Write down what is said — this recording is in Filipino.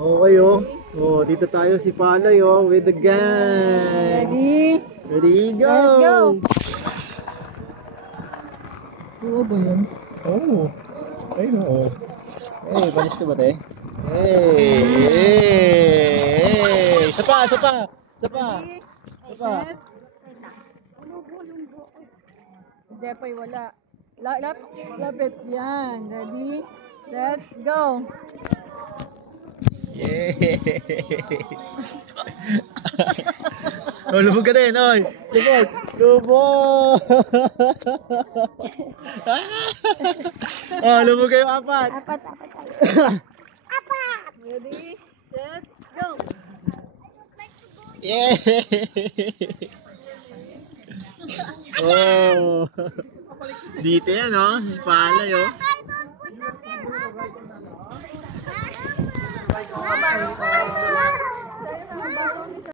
Okay, oh. Oh, dito tayo si Palay, oh, with the gang. Ready? Ready, go! Let's go! Oo ba yun? Oo. Ay, oo. Hey, balis ka ba, te? Hey! Hey! Isa pa, isa pa! Isa pa! Isa pa! Set. Jepoy, wala. Lapit. Yan. Ready? Set. Go! Yay! Oh, lubog ka din, oy! Lubog! Lubog! Oh, lubog kayo apat! Apat. Ready? Set. Go! Yay! Oh! Dito yan, oh. Si Palay, oh.